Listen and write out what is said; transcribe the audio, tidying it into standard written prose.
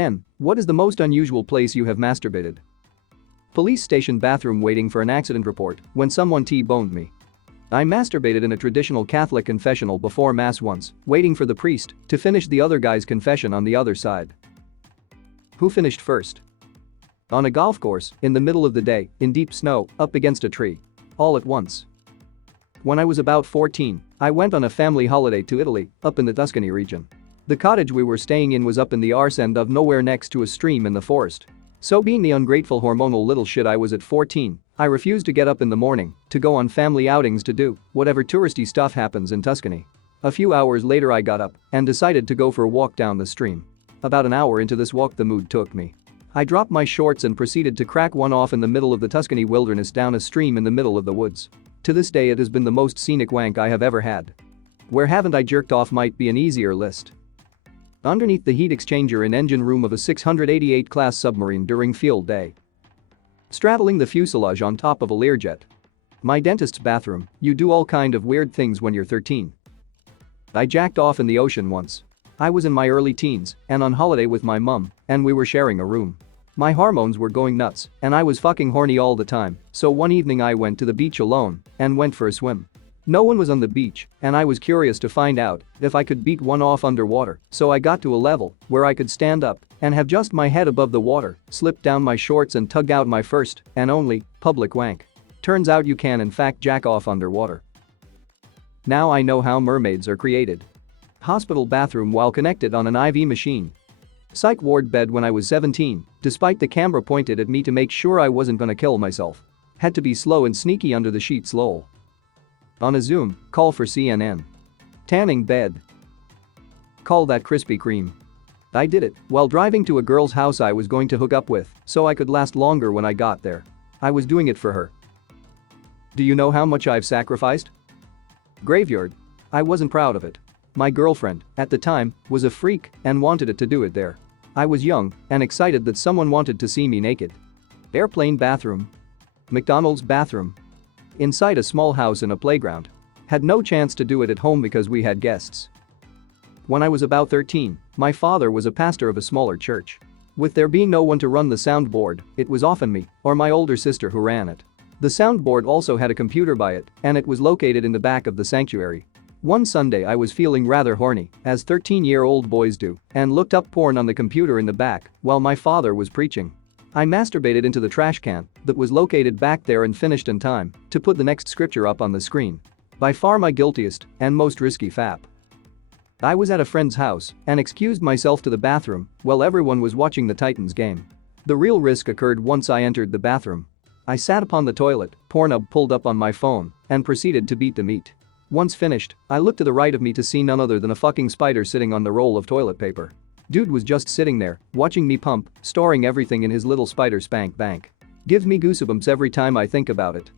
N. What is the most unusual place you have masturbated? Police station bathroom waiting for an accident report when someone T-boned me. I masturbated in a traditional Catholic confessional before mass once, waiting for the priest to finish the other guy's confession on the other side. Who finished first? On a golf course, in the middle of the day, in deep snow, up against a tree. All at once. When I was about 14, I went on a family holiday to Italy, up in the Tuscany region. The cottage we were staying in was up in the arse end of nowhere next to a stream in the forest. So being the ungrateful hormonal little shit I was at 14, I refused to get up in the morning to go on family outings to do whatever touristy stuff happens in Tuscany. A few hours later I got up and decided to go for a walk down the stream. About an hour into this walk the mood took me. I dropped my shorts and proceeded to crack one off in the middle of the Tuscany wilderness down a stream in the middle of the woods. To this day it has been the most scenic wank I have ever had. Where haven't I jerked off might be an easier list. Underneath the heat exchanger in engine room of a 688 class submarine during field day. Straddling the fuselage on top of a Learjet. My dentist's bathroom. You do all kind of weird things when you're 13. I jacked off in the ocean once. I was in my early teens and on holiday with my mum, and we were sharing a room. My hormones were going nuts and I was fucking horny all the time, so one evening I went to the beach alone and went for a swim. No one was on the beach and I was curious to find out if I could beat one off underwater, so I got to a level where I could stand up and have just my head above the water, slip down my shorts and tug out my first and only public wank. Turns out you can in fact jack off underwater. Now I know how mermaids are created. Hospital bathroom while connected on an IV machine. Psych ward bed when I was 17, despite the camera pointed at me to make sure I wasn't gonna kill myself. Had to be slow and sneaky under the sheets lol. On a Zoom call for CNN. Tanning bed. Call that Krispy Kreme. I did it while driving to a girl's house I was going to hook up with so I could last longer when I got there. I was doing it for her. Do you know how much I've sacrificed? Graveyard. I wasn't proud of it. My girlfriend, at the time, was a freak and wanted it to do it there. I was young and excited that someone wanted to see me naked. Airplane bathroom. McDonald's bathroom. Inside a small house in a playground. Had no chance to do it at home because we had guests. When I was about 13, my father was a pastor of a smaller church. With there being no one to run the soundboard, it was often me or my older sister who ran it. The soundboard also had a computer by it and it was located in the back of the sanctuary. One Sunday I was feeling rather horny, as 13-year-old boys do, and looked up porn on the computer in the back while my father was preaching. I masturbated into the trash can that was located back there and finished in time to put the next scripture up on the screen. By far my guiltiest and most risky fap. I was at a friend's house and excused myself to the bathroom while everyone was watching the Titans game. The real risk occurred once I entered the bathroom. I sat upon the toilet, Pornhub pulled up on my phone, and proceeded to beat the meat. Once finished, I looked to the right of me to see none other than a fucking spider sitting on the roll of toilet paper. Dude was just sitting there, watching me pump, storing everything in his little spider spank bank. Gives me goosebumps every time I think about it.